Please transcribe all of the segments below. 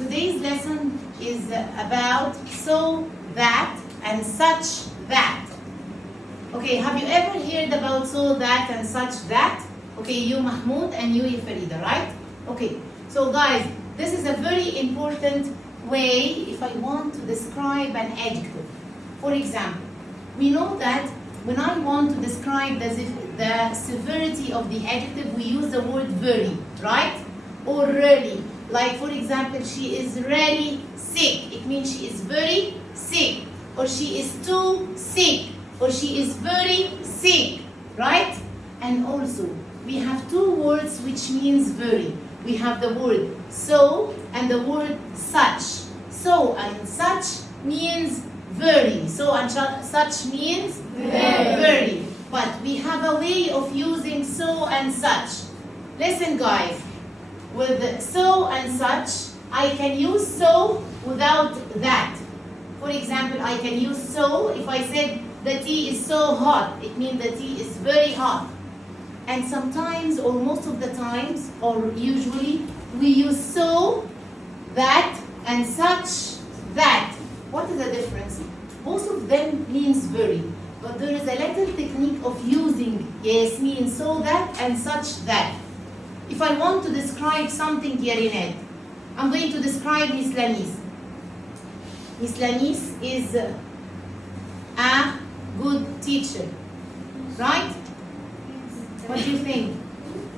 Today's lesson is about so that and such that. Okay, have you ever heard about so that and such that? Okay, you Mahmoud and you Farida, right? Okay, so guys, this is a very important way if I want to describe an adjective. For example, we know that when I want to describe the severity of the adjective, we use the word very, right? Or really. Like for example, she is really sick. It means she is very sick. Or she is too sick. Or she is very sick, right? And also, we have two words which means very. We have the word so and the word such. So and such means very. So and such means very. But we have a way of using so and such. Listen guys, with so and such, I can use so without that. For example, I can use so if I said the tea is so hot. It means the tea is very hot. And sometimes, or most of the times, or usually, we use so, that, and such, that. What is the difference? Both of them means very. But there is a little technique of using Yasmin so that and such that. If I want to describe something here in it, I'm going to describe Miss Lanis. Miss Lanis is a good teacher, right? What do you think?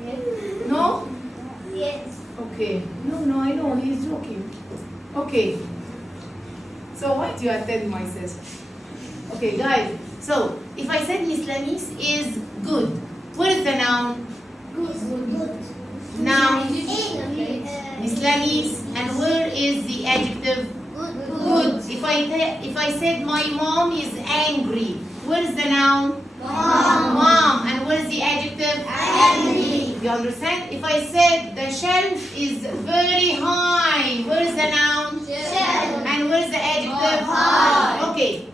Yes. No? Yes. Okay. No, I know, he's joking. Okay. So why do you attend my session? Okay, guys. So, if I said Miss Lanis is good, what is the noun? Good. Noun. Miss Lanis. And where is the adjective? Good. If I said my mom is angry, where is the noun? Mom. And where is the adjective? Angry. You understand? If I said the shelf is very high, where is the noun? Shelf. And where is the adjective? High. Okay.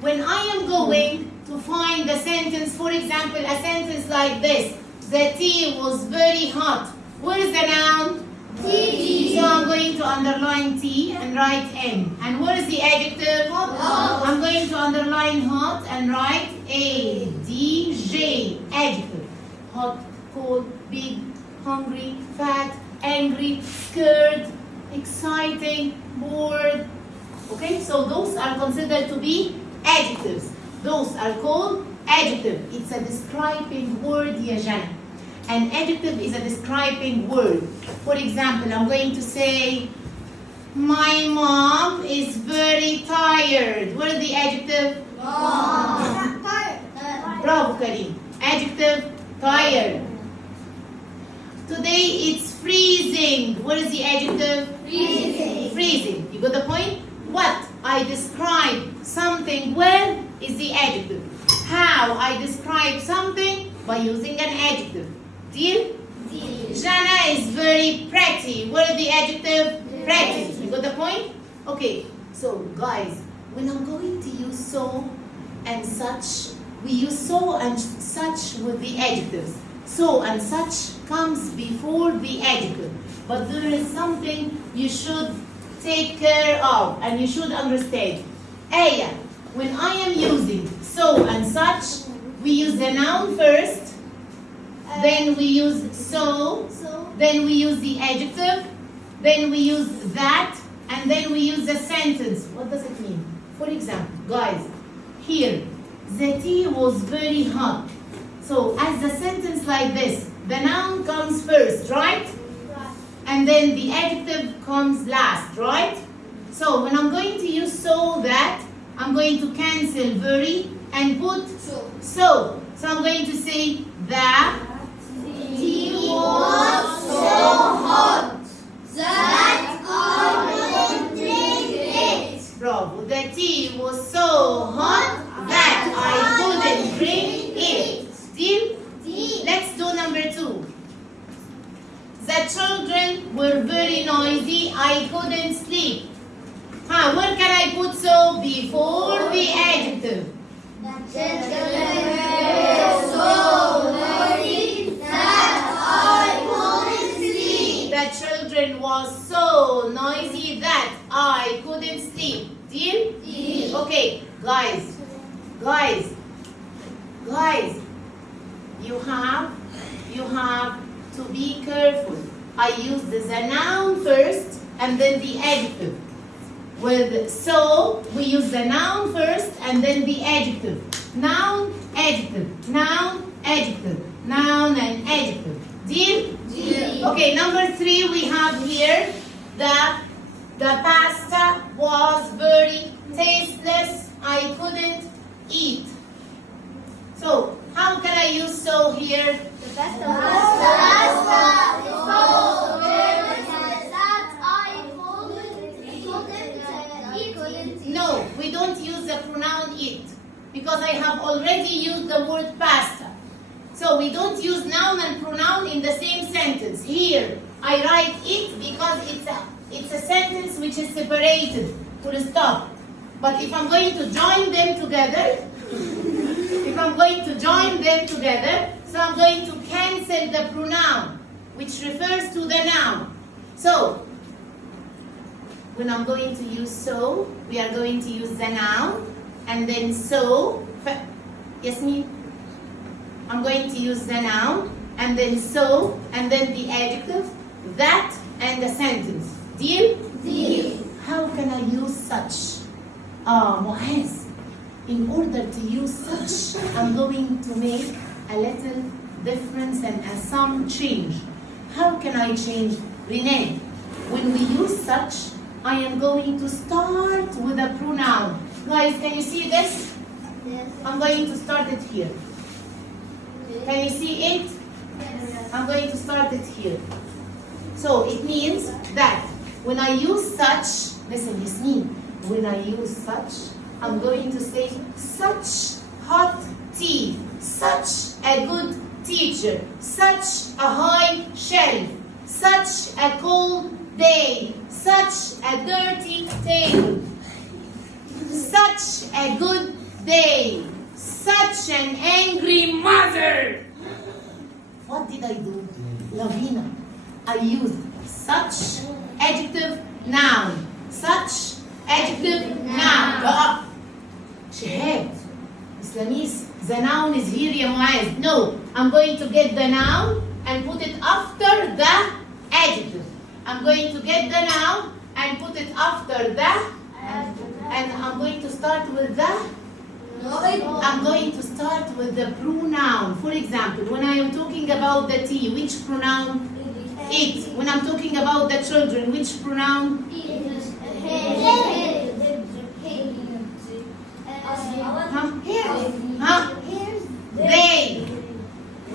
When I am going to find the sentence, for example, a sentence like this, the tea was very hot. Where is the noun? Tea. So I'm going to underline T and write M. And what is the adjective? Hot. I'm going to underline hot and write A, D, J. Adjective. Hot, cold, big, hungry, fat, angry, scared, exciting, bored. Okay, so those are considered to be adjectives. Those are called adjective. It's a describing word, ya Jana. An adjective is a describing word. For example, I'm going to say, my mom is very tired. What is the adjective? Mom. Bravo, Karim. Adjective, tired. Today it's freezing. What is the adjective? Freezing. Freezing. You got the point? What I describe something well is the adjective. How I describe something by using an adjective. Deal? Jana is very pretty. What is the adjective? Pretty. You got the point? Okay. So guys, when I'm going to use so and such, we use so and such with the adjectives. So and such comes before the adjective. But there is something you should take care of and you should understand. Aya, when I am using so and such, we use the noun first, then we use so, then we use the adjective, then we use that, and then we use the sentence. What does it mean? For example, guys, here, the tea was very hot. So as the sentence like this, the noun comes first, right? And then the adjective comes last, right? So when I'm going to use so that, I'm going to cancel very and put so. So I'm going to say the Tea was so hot that I couldn't drink it. bravo. The tea was so hot that I couldn't drink it. Deal? Let's do number 2. The children were very noisy. I couldn't sleep. Where can I put so before the adjective? The children were so noisy that I couldn't sleep. The children it was so noisy that I couldn't sleep. Deal? Deal. Okay, guys, you have to be careful. I use the noun first and then the adjective. With so, we use the noun first and then the adjective. Noun, adjective, noun, adjective, noun and adjective. Deal? Deal. Okay, number 3 we have here the pasta was very tasteless. I couldn't eat. So, how can I use so here? The pasta was so delicious that I couldn't eat. No, we don't use the pronoun it because I have already used the word pasta. So we don't use noun and pronoun in the same sentence. Here, I write it because it's a sentence which is separated, full stop. But if I'm going to join them together, so I'm going to cancel the pronoun, which refers to the noun. So, when I'm going to use so, we are going to use the noun, and then so, Yasmin, I'm going to use the noun, and then so, and then the adjective, that, and the sentence. Deal? Deal. How can I use such? Muaz, in order to use such, I'm going to make a little difference and some change. How can I change? Renee, when we use such, I am going to start with a pronoun. Guys, can you see this? Yes. I'm going to start it here. Can you see it? Yes. I'm going to start it here. So it means that when I use such, listen, Yasmin, when I use such, I'm going to say such hot tea, such a good teacher, such a high shelf, such a cold day, such a dirty table, such a good day, such an angry mother. What did I do? Lavina. I used such, adjective, noun. Such, adjective, noun. Go up. Shahad. Islamis, the noun is here, ya Muaz. No, I'm going to get the noun and put it after the adjective. I'm going to get the noun and put it after the, and I'm going to start with the, I'm going to start with the pronoun. For example, when I am talking about the tea, which pronoun? It. When I'm talking about the children, which pronoun? Huh? Huh? They.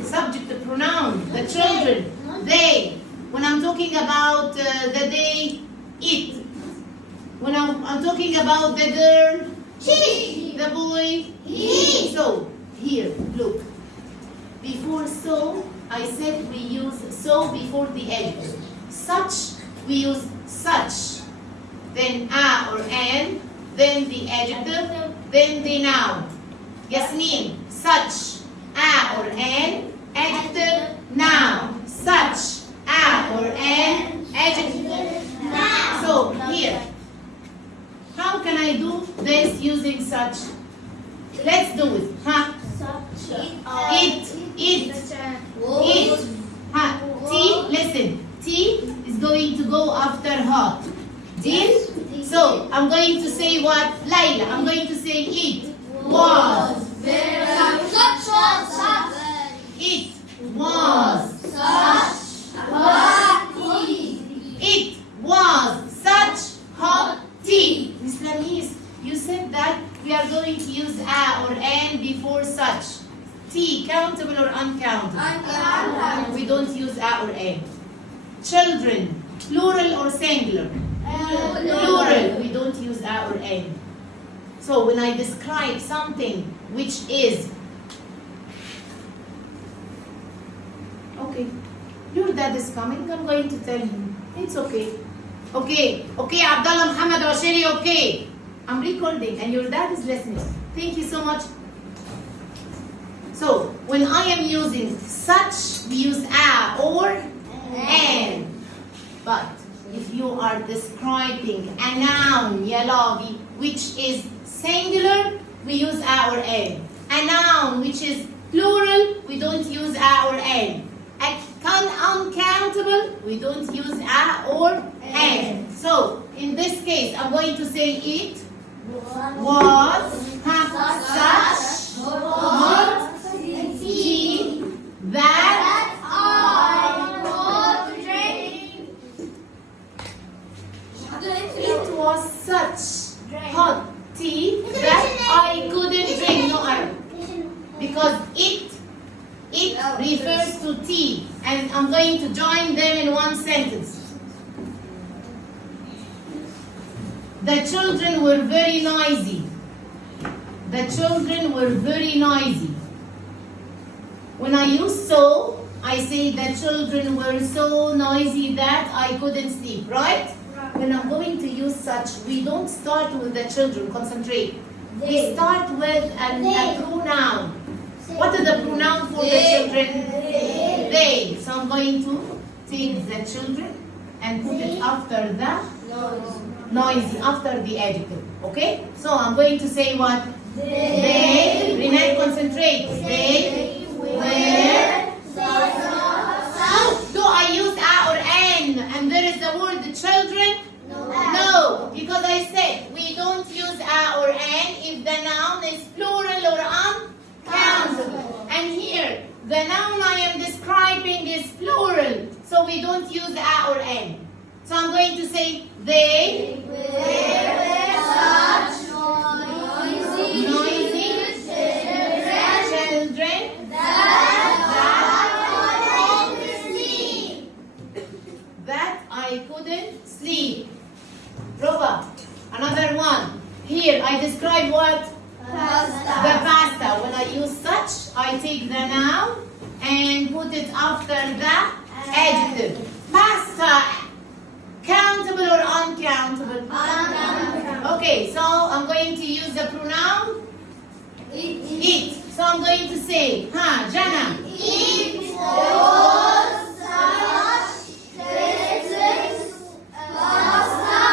Subject, the pronoun. The children. They. When I'm talking about the day, it. When I'm talking about the girl, She. the boy, He. So, here, look. Before so, I said we use so before the adjective. Such, we use such. Then a or an, then the adjective, then the noun. Yasmin, such, a or an, adjective, noun. Such, a or an, adjective, noun. So, here. How can I do this using such? Let's do it. Huh? It. Huh? T, listen. T is going to go after hot. Deal? So, I'm going to say what? Laila, I'm going to say it was. It was. It was such hot tea. Miss Lamis, you said that we are going to use a or an before such. T, countable or uncountable? Uncountable. We don't use a or an. Children, plural or singular? Plural. We don't use a or an. So when I describe something which is, okay, your dad is coming, I'm going to tell him. It's okay. Okay, Abdullah Muhammad Rashidi, okay. I'm recording and your dad is listening. Thank you so much. So, when I am using such, we use a or an. But if you are describing a noun, yalavi, which is singular, we use a or an. A noun which is plural, we don't use a or an. Uncountable, we don't use a or an. So, in this case, I'm going to say it was such hot tea that it was such hot tea that I couldn't drink. No, because it refers to tea, and I'm going to join them in one sentence. The children were very noisy. The children were very noisy. When I use so, I say the children were so noisy that I couldn't sleep, right? When I'm going to use such, we don't start with the children, concentrate. We start with a pronoun. What is the pronoun for the children? They. So I'm going to take the children and put it after the noisy, after the adjective. Okay? So I'm going to say what? They. Renate, concentrate. They were. Do I use a or an? And there is the word children? No, because I said we don't use a or an if the noun is plural or uncountable. And here, the noun I am describing is plural, so we don't use a or an. So I'm going to say they were such noisy children that I couldn't sleep. Roba, another one. Here I describe what? Pasta. The pasta. When I use such, I take the noun and put it after the adjective. Pasta. Countable or uncountable? Uncountable. Okay, so I'm going to use the pronoun it. So I'm going to say, Jana. It was such tasteless pasta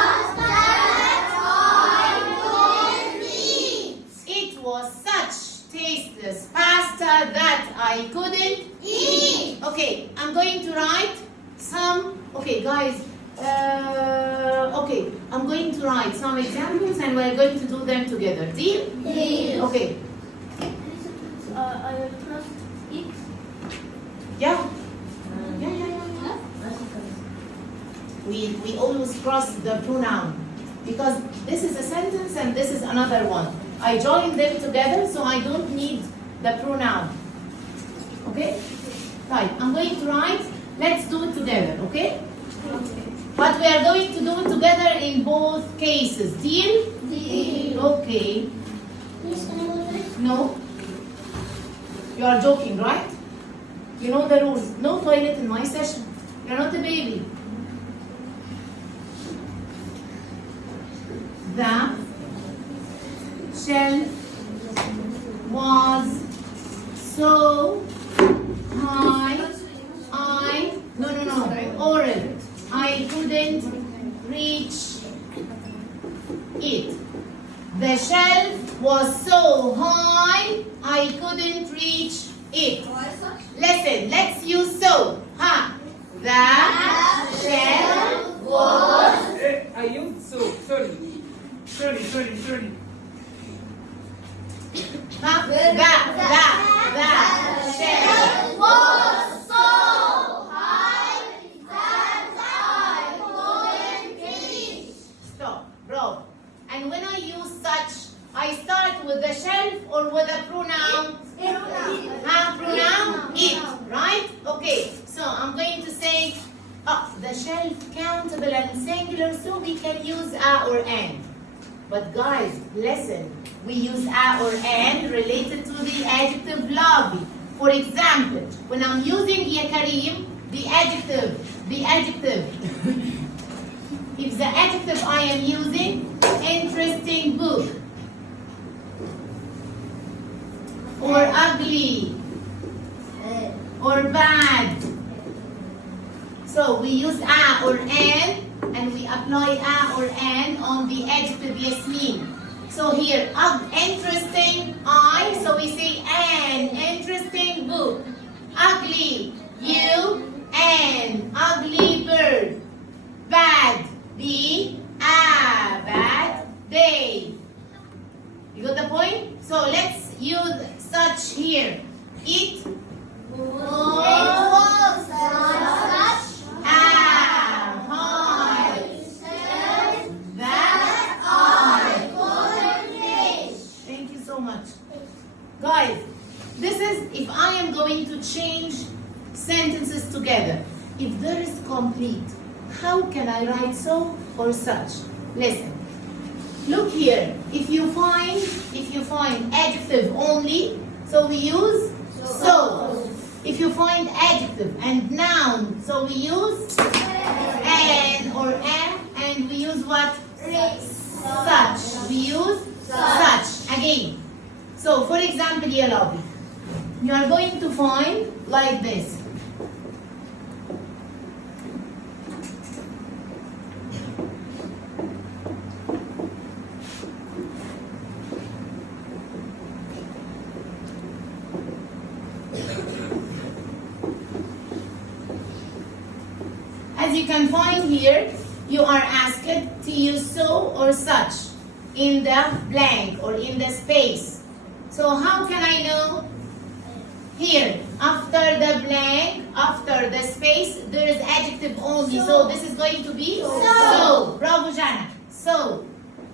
that I couldn't eat. It was such tasteless pasta that I couldn't eat. Okay, I'm going to write some. Okay, guys. Okay, I'm going to write some examples and we're going to do them together. Deal? Deal. Okay. I will cross it. Yeah. We always cross the pronoun because this is a sentence and this is another one. I join them together so I don't need the pronoun. Okay? Right, I'm going to write, let's do it together, okay? But we are going to do it together in both cases. Deal? Deal. Okay. No? You are joking, right? You know the rules. No toilet in my session. You're not a baby. The shelf was so high. Oral. I couldn't reach it. The shelf was so high, I couldn't reach it. Listen, let's use so. The shelf was. I used so. Sorry. The shelf was so high that I couldn't reach. Stop, bro. And when I use such, I start with the shelf or with a pronoun? Pronoun it, right? Okay, so I'm going to say the shelf countable and singular, so we can use a or an. But guys, listen, we use a or an related to the adjective lobby. For example, when I'm using Ya Kareem, the adjective. If the adjective I am using, interesting book, or ugly, or bad. So we use a or an, apply a or an on the adjective Yasmin. So here, interesting, I. So we say an interesting book. Ugly, you, an ugly bird. Bad, be, a bad day. You got the point? So let's use such here. It was such a hard that I couldn't finish. Thank you so much. Guys, this is if I am going to change sentences together. If there is complete, how can I write so or such? Listen. Look here. If you find adjective only, so we use so. If you find adjective and noun, so we use an or a, and we use what? Such. We use such. Again. So for example, ya Rabbi, you are going to find like this. As you can find here, you are asked to use so or such in the blank or in the space. So how can I know? Here, after the blank, after the space, there is adjective only. So this is going to be so. Bravo, Jana. So,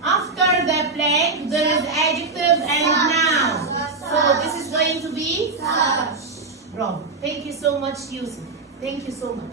after the blank, there is adjective and noun. So this is going to be such. Bravo. Thank you so much, Yusuf. Thank you so much.